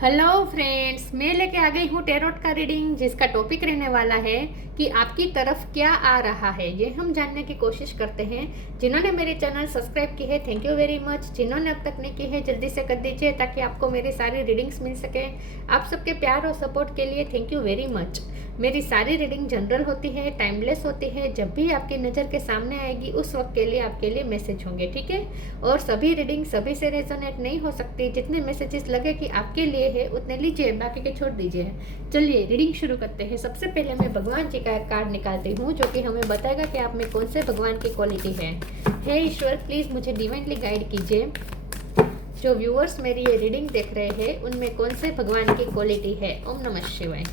Hello friends, मैं लेके आ गई हूँ टेरोट का रीडिंग, जिसका टॉपिक रहने वाला है कि आपकी तरफ क्या आ रहा है। ये हम जानने की कोशिश करते हैं। जिन्होंने मेरे चैनल सब्सक्राइब की है, थैंक यू वेरी मच। जिन्होंने अब तक नहीं की है, जल्दी से कर दीजिए ताकि आपको मेरी सारी रीडिंग्स मिल सके। आप सबके प्यार और सपोर्ट के लिए थैंक यू वेरी मच। मेरी सारी रीडिंग जनरल होती है, टाइमलेस होती है। जब भी आपकी नज़र के सामने आएगी उस वक्त के लिए आपके लिए मैसेज होंगे, ठीक है। और सभी रीडिंग सभी से रेजोनेट नहीं हो सकती। जितने मैसेजेस लगे कि आपके लिए है उतने लीजिए, बाकी के छोड़ दीजिए। चलिए रीडिंग शुरू करते हैं। सबसे पहले मैं भगवान जी का कार्ड निकालती हूँ, जो कि हमें बताएगा कि आप में कौन से भगवान की क्वालिटी है। हे ईश्वर, प्लीज़ मुझे डिवाइनली गाइड कीजिए। जो व्यूअर्स मेरी ये रीडिंग देख रहे हैं उनमें कौन से भगवान की क्वालिटी है। ओम नमः शिवाय।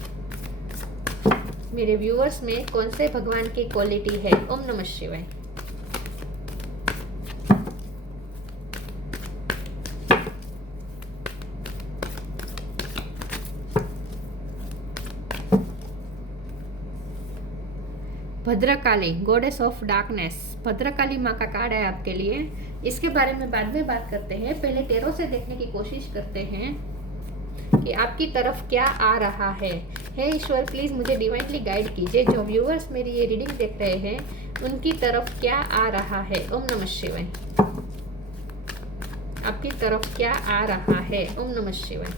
मेरे व्यूअर्स में कौन से भगवान की क्वालिटी है। ओम नमः शिवाय। Bhadrakali, goddess of darkness. Bhadrakali माँ का कार्ड है आपके लिए। इसके बारे में बाद में बात करते हैं। पहले टेरो से देखने की कोशिश करते हैं कि आपकी तरफ क्या आ रहा है। हे ईश्वर, प्लीज़ मुझे डिवाइनली गाइड कीजिए। जो व्यूअर्स मेरी ये रीडिंग देख रहे हैं उनकी तरफ क्या आ रहा है। ओम नमः शिवाय। आपकी तरफ क्या आ रहा है। ओम नमः शिवाय।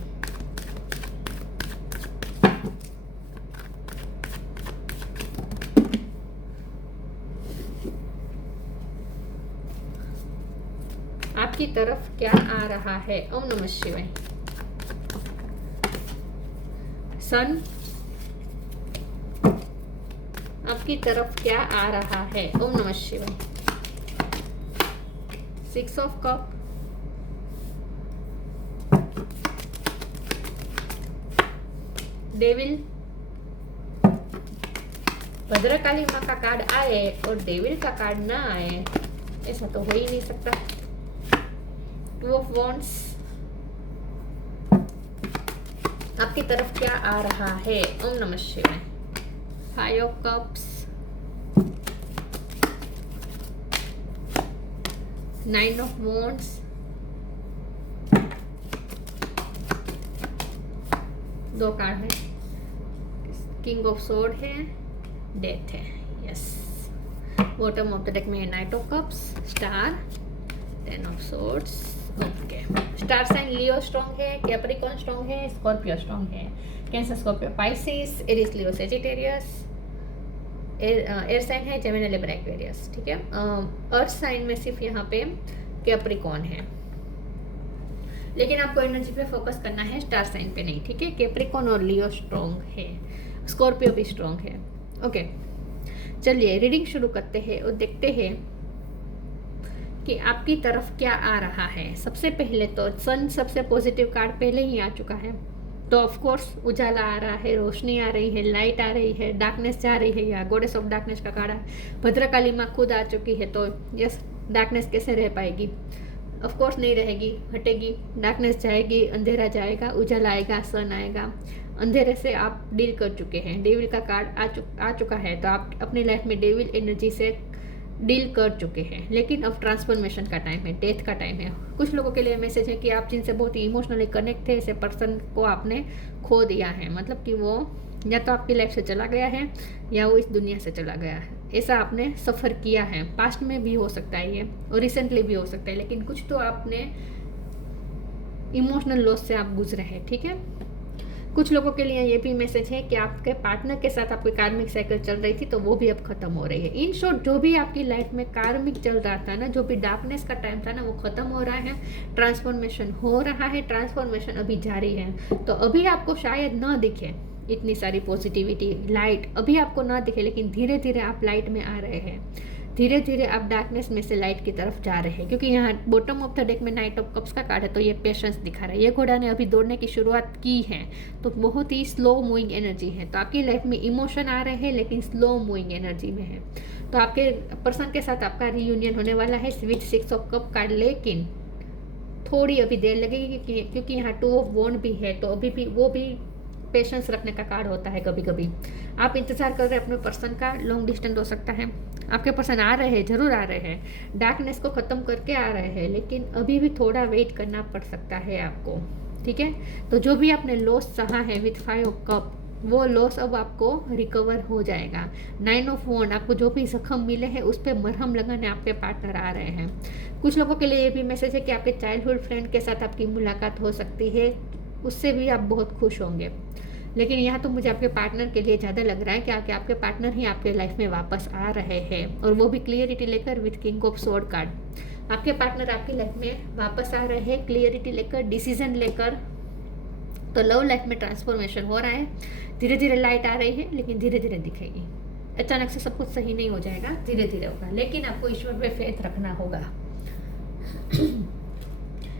आपकी तरफ क्या आ रहा है। ओम नमः शिवाय। सन, आपकी तरफ क्या आ रहा है। ओम नमः शिवाय। Six of cup, devil. Bhadrakali माँ का कार्ड आए और डेविल का कार्ड ना आए, ऐसा तो हो ही नहीं सकता। टू ऑफ वॉन्ड्स, आपकी तरफ क्या आ रहा है। ओम नमः शिवाय। Five of cups, nine of wands, दो कार्ड है। किंग ऑफ सोर्ड है, डेथ है। Yes. Bottom of the deck में knight of cups, star, ten of swords. Okay. Star sign Leo strong है, कैप्रिकॉर्न स्ट्रॉन्ग है, स्कॉर्पियो स्ट्रॉन्ग है, Cancer Scorpio Pisces, Aries Leo Sagittarius. Air sign है Gemini Libra Aquarius, ठीक है। अर्थ sign में सिर्फ यहाँ पे कैप्रिकॉर्न है, लेकिन आपको एनर्जी पे फोकस करना है, स्टार साइन पे नहीं, ठीक है। कैप्रिकॉर्न और लियो स्ट्रॉन्ग है, स्कॉर्पियो भी स्ट्रॉन्ग है। ओके, चलिए रीडिंग शुरू करते हैं और देखते हैं कि आपकी तरफ क्या आ रहा है। सबसे पहले तो सन सबसे पॉजिटिव कार्ड पहले ही आ चुका है, तो ऑफ कोर्स उजाला आ रहा है, रोशनी आ रही है, लाइट आ रही है, डार्कनेस जा रही है। या गॉडेस ऑफ डार्कनेस का कार्ड है। भद्रकाली माँ खुद आ चुकी है, तो यस, डार्कनेस कैसे रह पाएगी। ऑफ कोर्स नहीं रहेगी, हटेगी। डार्कनेस जाएगी, अंधेरा जाएगा, उजाला आएगा, सन आएगा। अंधेरे से आप डील कर चुके हैं। डेविल का कार्ड आ चुका है, तो आप अपनी लाइफ में डेविल एनर्जी से डील कर चुके हैं। लेकिन अब ट्रांसफॉर्मेशन का टाइम है, डेथ का टाइम है। कुछ लोगों के लिए मैसेज है कि आप जिनसे बहुत ही इमोशनली कनेक्ट थे, ऐसे पर्सन को आपने खो दिया है। मतलब कि वो या तो आपकी लाइफ से चला गया है या वो इस दुनिया से चला गया है। ऐसा आपने सफ़र किया है। पास्ट में भी हो सकता है ये, और रिसेंटली भी हो सकता है, लेकिन कुछ तो आपने इमोशनल लॉस से आप गुजरे हैं, ठीक है। कुछ लोगों के लिए ये भी मैसेज है कि आपके पार्टनर के साथ आपकी कार्मिक साइकिल चल रही थी, तो वो भी अब खत्म हो रही है। इन शॉर्ट, जो भी आपकी लाइफ में कार्मिक चल रहा था ना, जो भी डार्कनेस का टाइम था ना, वो खत्म हो रहा है। ट्रांसफॉर्मेशन हो रहा है, ट्रांसफॉर्मेशन अभी जारी है। तो अभी आपको शायद ना दिखे इतनी सारी पॉजिटिविटी, लाइट अभी आपको ना दिखे, लेकिन धीरे धीरे आप लाइट में आ रहे हैं। धीरे धीरे आप डार्कनेस में से लाइट की तरफ जा रहे हैं, क्योंकि यहाँ बॉटम ऑफ द डेक में नाइट ऑफ कप्स का कार्ड है, तो ये पेशेंस दिखा रहा है। ये घोड़ा ने अभी दौड़ने की शुरुआत की है, तो बहुत ही स्लो मूविंग एनर्जी है। तो आपकी लाइफ में इमोशन आ रहे हैं, लेकिन स्लो मूविंग एनर्जी में है। तो आपके पर्सन के साथ आपका रीयूनियन होने वाला है with six of cup card, लेकिन थोड़ी अभी देर लगेगी, क्योंकि यहाँ टू ऑफ वॉन्ड भी है। तो अभी भी वो भी पेशेंस रखने का कार्ड होता है। कभी कभी आप इंतजार कर रहे हैं अपने पर्सन का, लॉन्ग डिस्टेंस हो सकता है। आपके पर्सन आ रहे हैं, जरूर आ रहे हैं, डार्कनेस को ख़त्म करके आ रहे हैं, लेकिन अभी भी थोड़ा वेट करना पड़ सकता है आपको। ठीक है। तो जो भी आपने लॉस सहा है विथ 5 ऑफ कप, वो लॉस अब आपको रिकवर हो जाएगा। 9 ऑफ वॉन्ड, आपको जो भी जख्म मिले हैं उस पर मरहम लगाने आपके पार्टनर आ रहे हैं। कुछ लोगों के लिए ये भी मैसेज है कि आपके चाइल्डहुड फ्रेंड के साथ आपकी मुलाकात हो सकती है, उससे भी आप बहुत खुश होंगे। लेकिन यहाँ तो मुझे आपके पार्टनर के लिए ज़्यादा लग रहा है कि आपके पार्टनर ही आपके लाइफ में वापस आ रहे हैं, और वो भी क्लियरिटी लेकर with king of sword card. आपके पार्टनर आपकी लाइफ में वापस आ रहे हैं क्लियरिटी लेकर, डिसीजन लेकर। तो लव लाइफ में ट्रांसफॉर्मेशन हो रहा है, धीरे धीरे लाइट आ रही है, लेकिन धीरे धीरे दिखेगी। अचानक से सब कुछ सही नहीं हो जाएगा, धीरे धीरे होगा, लेकिन आपको ईश्वर पे फेथ रखना होगा।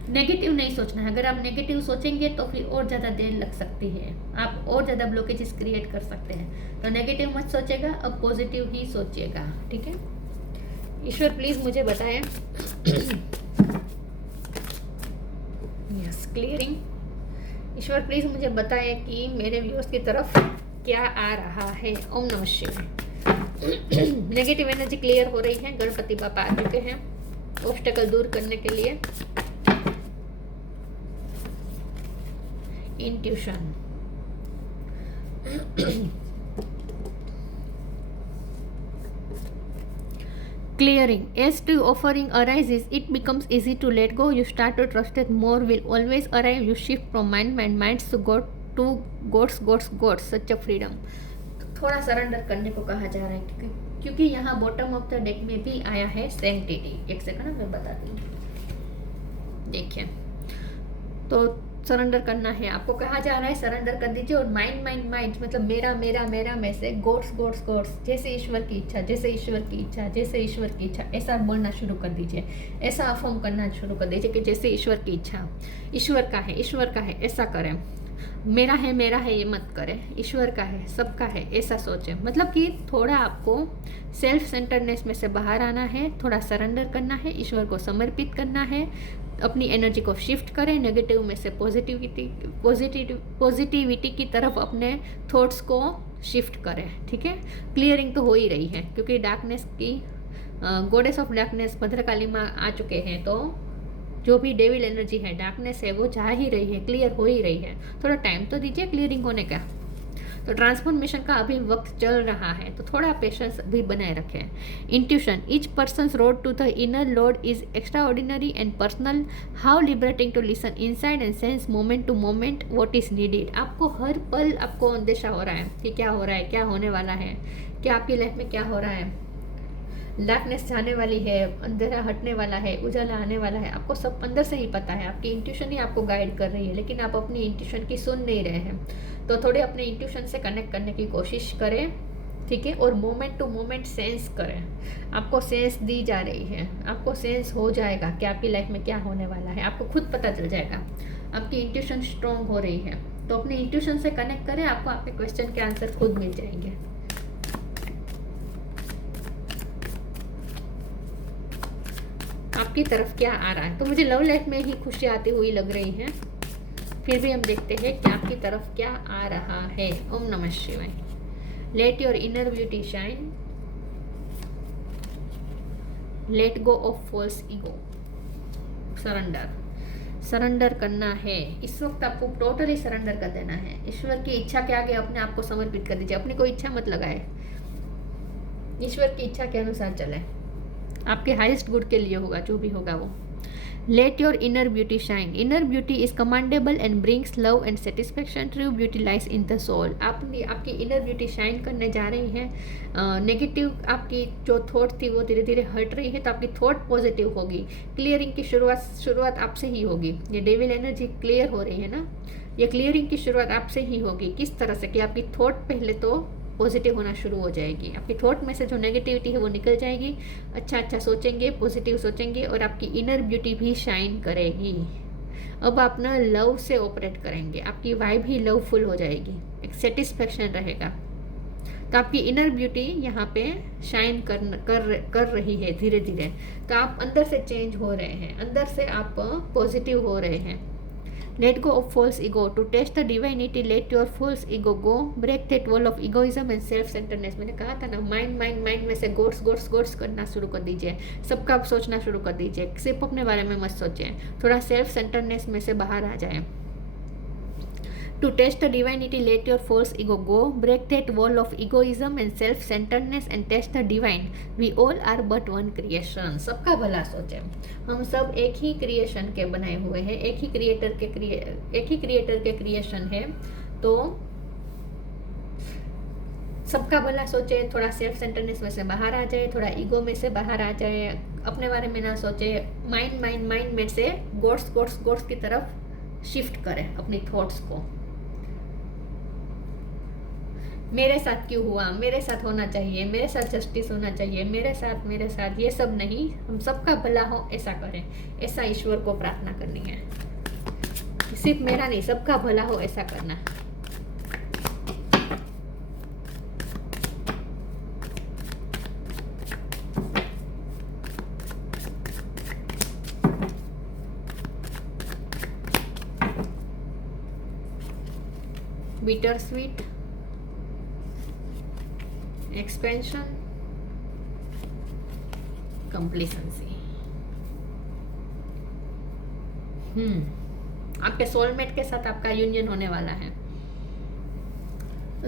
नेगेटिव नहीं सोचना है। अगर आप नेगेटिव सोचेंगे तो फिर और ज़्यादा देर लग सकती है, आप और ज़्यादा ब्लॉकेजेस क्रिएट कर सकते हैं। तो नेगेटिव मत सोचेगा, अब पॉजिटिव ही सोचिएगा, ठीक है। ईश्वर प्लीज़ मुझे बताएं। Yes, clearing. ईश्वर प्लीज़ मुझे बताएं कि मेरे व्यूअर्स की तरफ क्या आ रहा है। ओम नमः शिवाय। नेगेटिव एनर्जी क्लियर हो रही है, गणपति बापा आ चुके हैं ऑब्स्टेकल दूर करने के लिए। Intuition, clearing. As to offering arises, it becomes easy to let go. You start to trust that more will always arrive. You shift from minds to God, to gods. Such a freedom. थोड़ा surrender करने को कहा जा रहा है, क्योंकि यहाँ bottom of the deck में भी आया है सैंक्टिटी। एक सेकंड मैं बताती हूँ, देखिए। तो सरेंडर करना है, आपको कहा जा रहा है सरेंडर कर दीजिए। और माइंड मतलब मेरा में से गोड्स, जैसे ईश्वर की इच्छा, जैसे ईश्वर की इच्छा, जैसे ईश्वर की इच्छा, ऐसा बोलना शुरू कर दीजिए। ऐसा अफर्म करना शुरू कर दीजिए कि जैसे ईश्वर की इच्छा, ईश्वर का है, ऐसा करें। मेरा है ये मत करें, ईश्वर का है, सबका है, ऐसा सोचें। मतलब कि थोड़ा आपको सेल्फ सेंटरनेस में से बाहर आना है, थोड़ा सरेंडर करना है, ईश्वर को समर्पित करना है, अपनी एनर्जी को शिफ्ट करें, नेगेटिव में से पॉजिटिविटी की तरफ अपने थॉट्स को शिफ्ट करें, ठीक है। क्लियरिंग तो हो ही रही है, क्योंकि डार्कनेस की गॉडेस ऑफ डार्कनेस भद्रकाली माँ आ चुके हैं। तो जो भी डेविल एनर्जी है, डार्कनेस है, वो जा ही रही है, क्लियर हो ही रही है। थोड़ा टाइम तो दीजिए क्लियरिंग होने का। तो ट्रांसफॉर्मेशन का अभी वक्त चल रहा है, तो थोड़ा पेशेंस भी बनाए रखें। Intuition, each person's road to the inner lord is extraordinary and personal. How liberating to listen inside and sense moment to moment what is needed. आपको हर पल आपको अंदेशा हो रहा है कि क्या हो रहा है, क्या होने वाला है, क्या आपकी लाइफ में क्या हो रहा है। डार्कनेस जाने वाली है, अंधेरा हटने वाला है, उजाला आने वाला है। आपको सब अंदर से ही पता है, आपकी इंट्यूशन ही आपको गाइड कर रही है, लेकिन आप अपनी इंट्यूशन की सुन नहीं रहे हैं। तो थोड़े अपने इंट्यूशन से कनेक्ट करने की कोशिश करें, ठीक है। और मोमेंट टू मोमेंट सेंस करें। आपको सेंस दी जा रही है, आपको सेंस हो जाएगा कि आपकी लाइफ में क्या होने वाला है, आपको खुद पता चल जाएगा। आपकी इंट्यूशन स्ट्रॉन्ग हो रही है, तो अपने इंट्यूशन से कनेक्ट करें, आपको आपके क्वेश्चन के आंसर खुद मिल जाएंगे। आपकी तरफ क्या आ रहा है। तो मुझे लव लाइफ में ही खुशी आती हुई लग रही है, फिर भी हम देखते हैं कि आपकी तरफ क्या आ रहा है। ओम नमः शिवाय। Let your inner beauty shine, let go of false ego. Surrender करना है इस वक्त, आपको टोटली सरेंडर कर देना है। ईश्वर की इच्छा के आगे अपने आप को समर्पित कर दीजिए। अपनी कोई इच्छा मत लगाए, ईश्वर की इच्छा के अनुसार चले, आपके हाईएस्ट गुड के लिए होगा जो भी होगा वो। Let your inner beauty shine. Inner beauty is commendable and brings love and satisfaction. True beauty lies in the soul. आपकी इनर ब्यूटी शाइन करने जा रही है। नेगेटिव आपकी जो थॉट थी वो धीरे धीरे हट रही है, तो आपकी थॉट पॉजिटिव होगी। क्लियरिंग की शुरुआत आपसे ही होगी। ये डेविल एनर्जी क्लियर हो रही है ना, ये क्लियरिंग की शुरुआत आपसे ही होगी। किस तरह से कि आपकी थॉट पहले तो पॉजिटिव होना शुरू हो जाएगी। आपकी थॉट में से जो नेगेटिविटी है वो निकल जाएगी। अच्छा सोचेंगे, पॉजिटिव सोचेंगे, और आपकी इनर ब्यूटी भी शाइन करेगी। अब आप ना लव से ऑपरेट करेंगे, आपकी वाइब ही लवफुल हो जाएगी, एक सेटिस्फेक्शन रहेगा। तो आपकी इनर ब्यूटी यहाँ पे शाइन कर रही है धीरे धीरे। तो आप अंदर से चेंज हो रहे हैं, अंदर से आप पॉजिटिव हो रहे हैं। Let go of false ego. To taste the divinity, let your false ego go. Break that wall of egoism and self-centeredness. मैंने कहा था ना, माइंड में से गोड्स करना शुरू कर दीजिए। सबका आप सोचना शुरू कर दीजिए, सिर्फ अपने बारे में मत सोचें। थोड़ा सेल्फ सेंटरनेस में से बाहर आ जाए। To test the divinity, let your false ego go. Break that wall of egoism and self-centeredness and test the divine. We all are but one creation. सबका भला सोचे, हम सब एक ही क्रिएशन के बनाए हुए हैं, एक ही क्रिएटर के क्रिएशन है। तो सबका भला सोचे, थोड़ा सेल्फ सेंटरनेस में से बाहर आ जाए, थोड़ा ईगो में से बाहर आ जाए, अपने बारे में ना सोचे, माइंड में से गोड्स की तरफ शिफ्ट करें अपनी थॉट्स को। मेरे साथ क्यों हुआ, मेरे साथ होना चाहिए, मेरे साथ जस्टिस होना चाहिए, मेरे साथ, ये सब नहीं, हम सबका भला हो ऐसा करें, ऐसा ईश्वर को प्रार्थना करनी है। सिर्फ मेरा नहीं, सबका भला हो ऐसा करना। Bitter sweet, expansion, complacency. आपके सोलमेट के साथ आपका यूनियन होने वाला है।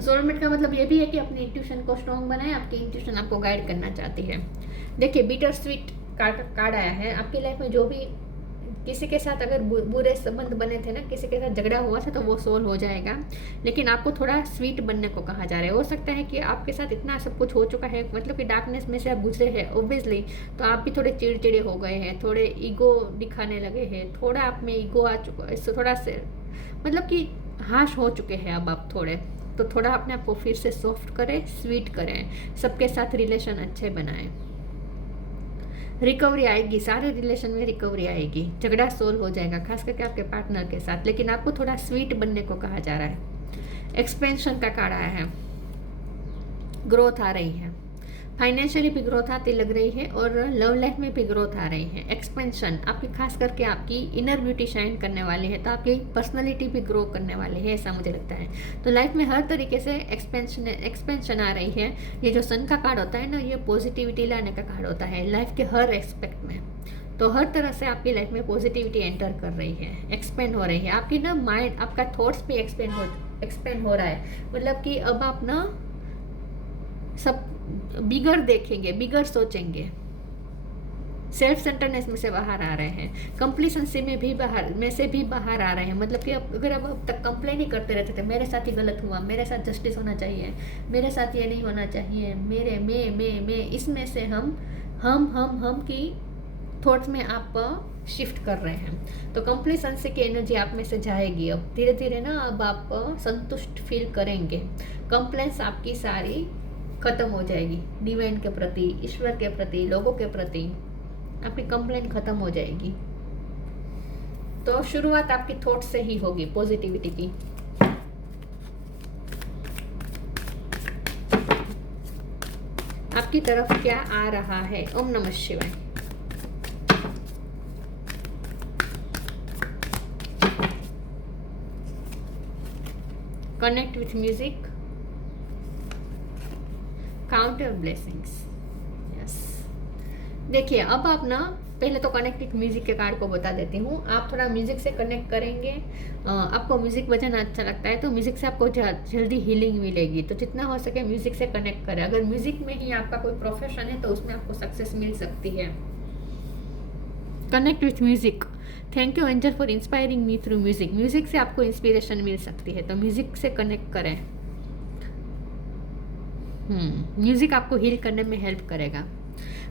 सोलमेट का मतलब ये भी है कि अपनी इंट्यूशन को स्ट्रॉन्ग बनाए, आपकी इंट्यूशन आपको गाइड करना चाहती है। देखिए, बिटर स्वीट कार्ड आया है। आपकी लाइफ में जो भी किसी के साथ अगर बुरे संबंध बने थे ना, किसी के साथ झगड़ा हुआ था, तो वो सोल्व हो जाएगा। लेकिन आपको थोड़ा स्वीट बनने को कहा जा रहा है। हो सकता है कि आपके साथ इतना सब कुछ हो चुका है, मतलब कि डार्कनेस में से आप गुजरे हैं ऑब्वियसली, तो आप भी थोड़े चिड़चिड़े हो गए हैं, थोड़े ईगो दिखाने लगे हैं, थोड़ा आप में ईगो आ चुका है, इससे थोड़ा से मतलब कि हाश हो चुके हैं अब आप थोड़े। तो थोड़ा अपने आप को फिर से सॉफ्ट करें, स्वीट करें, सबके साथ रिलेशन अच्छे बनाएं। रिकवरी आएगी, सारे रिलेशन में रिकवरी आएगी, झगड़ा सोल्व हो जाएगा, खास करके आपके पार्टनर के साथ। लेकिन आपको थोड़ा स्वीट बनने को कहा जा रहा है। एक्सपेंशन का कार्ड आया है, ग्रोथ आ रही है, फाइनेंशियली भी ग्रोथ आती लग रही है और लव लाइफ में भी ग्रोथ आ रही है। एक्सपेंशन आपकी, खास करके आपकी इनर ब्यूटी शाइन करने वाली है, तो आपकी पर्सनालिटी भी ग्रो करने वाली है, ऐसा मुझे लगता है। तो लाइफ में हर तरीके से एक्सपेंशन आ रही है। ये जो सन का कार्ड होता है ना, ये पॉजिटिविटी लाने का कार्ड होता है लाइफ के हर एस्पेक्ट में। तो हर तरह से आपकी लाइफ में पॉजिटिविटी एंटर कर रही है, एक्सपेंड हो रही है। आपकी ना माइंड, आपका थॉट्स भी एक्सपेंड हो रहा है, मतलब कि अब आप ना सब बिगर देखेंगे, बिगर सोचेंगे, सेल्फ सेंटरनेस में से बाहर आ रहे हैं, कंप्लीसेंसी में से भी बाहर आ रहे हैं। मतलब कि अगर अब तक कंप्लेन ही करते रहते थे, मेरे साथ ही गलत हुआ, मेरे साथ जस्टिस होना चाहिए, मेरे साथ ये नहीं होना चाहिए, मेरे मैं, इसमें से हम की थॉट्स में आप शिफ्ट कर रहे हैं। तो कंप्लीसेंसी की एनर्जी आप में से जाएगी। अब धीरे धीरे ना अब आप संतुष्ट फील करेंगे, कंप्लेंट्स आपकी सारी खत्म हो जाएगी। डिवाइन के प्रति, ईश्वर के प्रति, लोगों के प्रति आपकी कंप्लेंट खत्म हो जाएगी। तो शुरुआत आपकी थॉट से ही होगी, पॉजिटिविटी की। आपकी तरफ क्या आ रहा है? ओम नमः शिवाय। Connect with music, count your blessings. Yes, देखिए अब आप ना, पहले तो कनेक्ट विथ म्यूजिक के कार्ड को बता देती हूँ। आप थोड़ा म्यूजिक से कनेक्ट करेंगे, आपको म्यूजिक बजाना अच्छा लगता है, तो म्यूजिक से आपको जल्दी हीलिंग मिलेगी। तो जितना हो सके म्यूजिक से कनेक्ट करें। अगर म्यूजिक में ही आपका कोई प्रोफेशन है तो उसमें आपको सक्सेस मिल सकती है। Connect with music. Thank you angel for inspiring me through music. Music से आपको इंस्पिरेशन मिल सकती है, तो म्यूजिक से कनेक्ट करें। म्यूजिक आपको हील करने में हेल्प करेगा।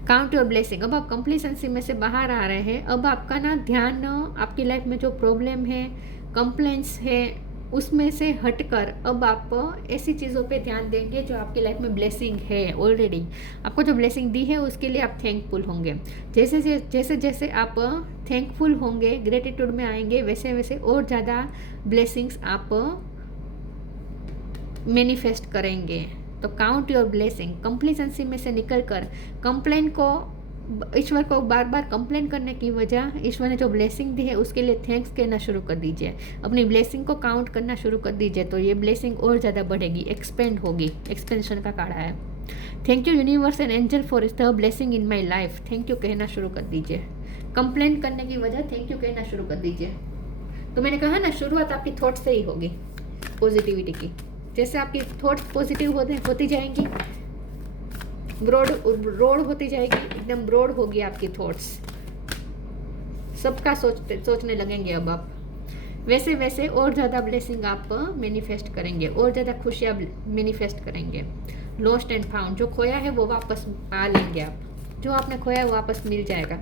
Count your blessing. अब आप कंप्लीसेंसी में से बाहर आ रहे हैं। अब आपका ना ध्यान आपकी लाइफ में जो प्रॉब्लम है, कंप्लेंट्स है, उसमें से हटकर अब आप ऐसी चीज़ों पे ध्यान देंगे जो आपकी लाइफ में ब्लेसिंग है। ऑलरेडी आपको जो ब्लेसिंग दी है उसके लिए आप थैंकफुल होंगे। जैसे जैसे आप थैंकफुल होंगे, ग्रेटिट्यूड में आएंगे, वैसे वैसे और ज़्यादा ब्लेसिंग्स आप मैनिफेस्ट करेंगे। तो काउंट योर ब्लेसिंग। कंप्लीसेंसी में से निकलकर कंप्लेन को, ईश्वर को बार बार कंप्लेन करने की वजह, ईश्वर ने जो ब्लेसिंग दी है उसके लिए थैंक्स कहना शुरू कर दीजिए। अपनी ब्लेसिंग को काउंट करना शुरू कर दीजिए, तो ये ब्लेसिंग और ज़्यादा बढ़ेगी, एक्सपेंड होगी। एक्सपेंशन का कार्ड है। Thank you universe and angel for the blessing in my life. Thank you कहना शुरू कर दीजिए। कंप्लेन करने की वजह थैंक यू कहना शुरू कर दीजिए। तो मैंने कहा ना, शुरुआत आपकी थॉट से ही होगी। पॉजिटिविटी की। जैसे आपकी थॉट्स पॉजिटिव होती जाएंगी, ब्रॉड होती जाएगी, एकदम ब्रॉड होगी आपकी थॉट्स, सबका सोचने लगेंगे अब आप। वैसे वैसे और ज़्यादा ब्लेसिंग आप मैनिफेस्ट करेंगे, और ज़्यादा खुशियाँ मैनिफेस्ट करेंगे। लॉस्ट एंड फाउंड, जो खोया है वो वापस पा लेंगे आप, जो आपने खोया है वो वापस मिल जाएगा,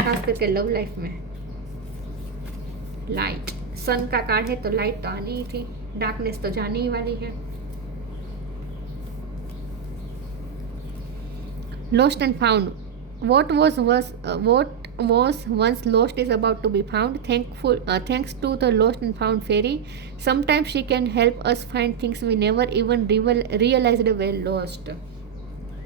खास करके लव लाइफ में। लाइट, सन का कार्ड है तो लाइट तो आनी ही थी, डार्कनेस तो जाने ही वाली है। Lost and found. What was once lost is about to be found. Thanks to the lost and found fairy. Sometimes she can help us find things we never even realized were lost.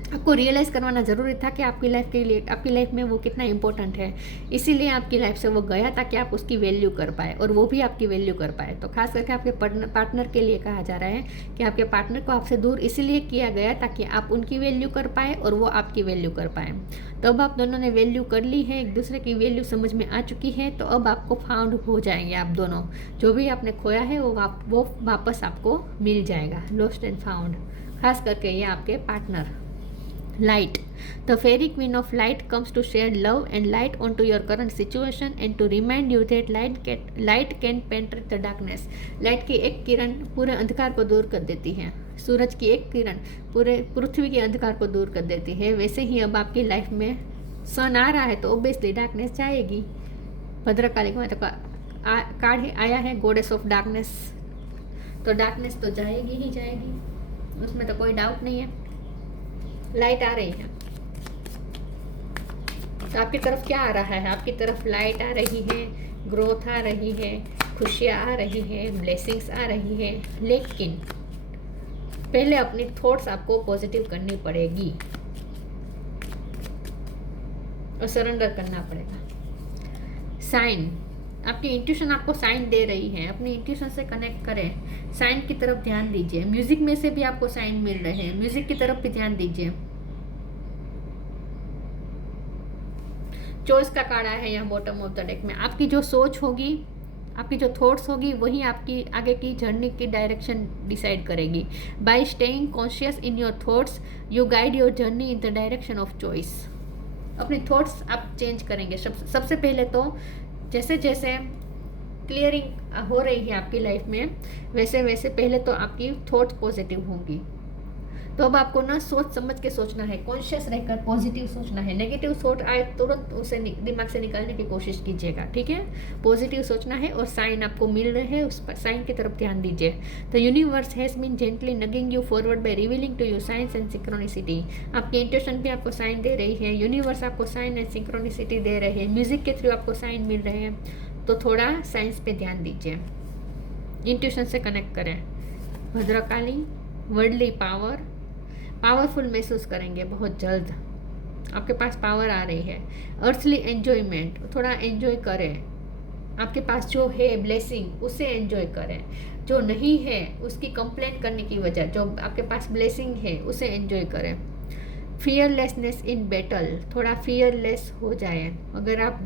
आपको realise करवाना ज़रूरी था कि आपकी life के लिए, आपकी life में वो कितना इंपॉर्टेंट है, इसीलिए आपकी लाइफ से वो गया ताकि आप उसकी वैल्यू कर पाए और वो भी आपकी वैल्यू कर पाए। तो खास करके आपके पार्टनर के लिए कहा जा रहा है कि आपके पार्टनर को आपसे दूर इसीलिए किया गया ताकि आप उनकी वैल्यू कर पाए और वो आपकी वैल्यू कर पाए। तो अब आप दोनों ने वैल्यू कर ली है, एक दूसरे की वैल्यू समझ में आ चुकी है, तो अब आपको फाउंड हो जाएंगे आप दोनों। जो भी आपने खोया है वो वापस आपको मिल जाएगा। लॉस्ट एंड फाउंड, खास करके ये आपके partner. Light. The fairy queen of light comes to shed love and light onto your current situation and to remind you that light can penetrate the darkness. Light की एक किरण पूरे अंधकार को दूर कर देती है, सूरज की एक किरण पूरे पृथ्वी के अंधकार को दूर कर देती है। वैसे ही अब आपकी लाइफ में सन आ रहा है तो ऑब्वियसली डार्कनेस जाएगी। भद्रकाली का मतलब कार्ड आया है गॉडेस ऑफ डार्कनेस, तो डार्कनेस तो जाएगी ही जाएगी, उसमें तो कोई डाउट नहीं है। लाइट आ रही है तो आपकी तरफ क्या आ रहा है? आपकी तरफ लाइट आ रही है, ग्रोथ आ रही है, खुशियाँ आ रही है, ब्लेसिंग्स आ रही है। लेकिन पहले अपनी थॉट्स आपको पॉजिटिव करनी पड़ेगी और सरेंडर करना पड़ेगा। साइन, आपकी इंट्यूशन आपको साइन दे रही है, अपनी इंट्यूशन से कनेक्ट करें, साइन की तरफ ध्यान दीजिए। म्यूजिक में से भी आपको साइन मिल रहे हैं, म्यूजिक की तरफ भी ध्यान दीजिए। चॉइस का कार्ड आया है यहाँ बॉटम ऑफ द डेक में। आपकी जो सोच होगी, आपकी जो थॉट्स होगी, वही आपकी आगे की जर्नी की डायरेक्शन डिसाइड करेगी। Bye staying conscious in your thoughts you guide your journey in the direction of choice. अपनी थॉट्स आप चेंज करेंगे। सबसे पहले तो जैसे जैसे क्लियरिंग हो रही है आपकी लाइफ में, वैसे वैसे पहले तो आपकी थॉट्स पॉजिटिव होंगी। तो अब आपको ना सोच समझ के सोचना है, कॉन्शियस रहकर पॉजिटिव सोचना है। नेगेटिव थॉट आए तुरंत उसे दिमाग से निकालने की कोशिश कीजिएगा, ठीक है। पॉजिटिव सोचना है और साइन आपको मिल रहे हैं, उस पर साइन की तरफ ध्यान दीजिए। The universe has been gently nudging you forward by revealing to you signs and synchronicity. आपकी इंट्यूशन भी आपको साइन दे रही है, यूनिवर्स आपको साइन एंड सिंक्रोनिसिटी दे रहे हैं, म्यूजिक के थ्रू आपको साइन मिल रहे हैं। तो थोड़ा साइंस पे ध्यान दीजिए, इंट्यूशन से कनेक्ट करें। भद्रकाली, वर्ल्डली पावरफुल महसूस करेंगे बहुत जल्द। आपके पास पावर आ रही है। अर्थली एन्जॉयमेंट, थोड़ा एन्जॉय करें। आपके पास जो है ब्लेसिंग उसे एन्जॉय करें, जो नहीं है उसकी कंप्लेंट करने की वजह, जो आपके पास ब्लेसिंग है उसे एन्जॉय करें। फियरलेसनेस इन बैटल, थोड़ा फियरलेस हो जाए। अगर आप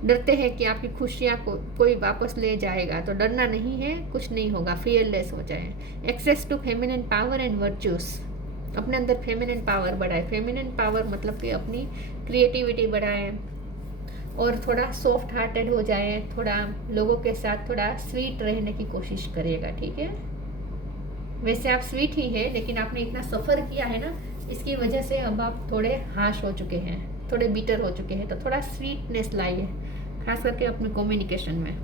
डरते हैं कि आपकी खुशियाँ कोई वापस ले जाएगा, तो डरना नहीं है, कुछ नहीं होगा, फियरलेस हो जाए। Access to feminine power and virtues, अपने अंदर फेमिनिन पावर बढ़ाए। फेमिनिन पावर मतलब कि अपनी क्रिएटिविटी बढ़ाए और थोड़ा सॉफ्ट हार्टेड हो जाए, थोड़ा लोगों के साथ थोड़ा स्वीट रहने की कोशिश करिएगा, ठीक है। वैसे आप स्वीट ही है, लेकिन आपने इतना सफ़र किया है ना, इसकी वजह से अब आप थोड़े हार्श हो चुके हैं, थोड़े बीटर हो चुके हैं। तो थोड़ा स्वीटनेस लाइए, खास करके अपने कम्युनिकेशन में।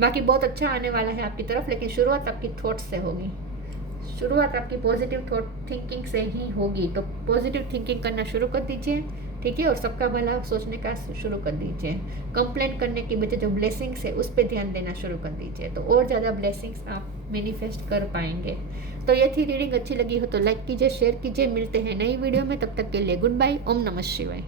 बाकी बहुत अच्छा आने वाला है आपकी तरफ, लेकिन शुरुआत आपकी थॉट्स से होगी, शुरुआत आपकी पॉजिटिव थॉट थिंकिंग से ही होगी। तो पॉजिटिव थिंकिंग करना शुरू कर दीजिए, ठीक है, और सबका भला सोचने का शुरू कर दीजिए। कंप्लेंट करने की बजाय जो ब्लेसिंग्स है उस पर ध्यान देना शुरू कर दीजिए, तो और ज़्यादा ब्लेसिंग्स आप मैनिफेस्ट कर पाएंगे। तो ये थी रीडिंग, अच्छी लगी हो तो लाइक कीजिए, शेयर कीजिए। मिलते हैं नई वीडियो में, तब तक के लिए गुड बाय। ओम नमः शिवाय।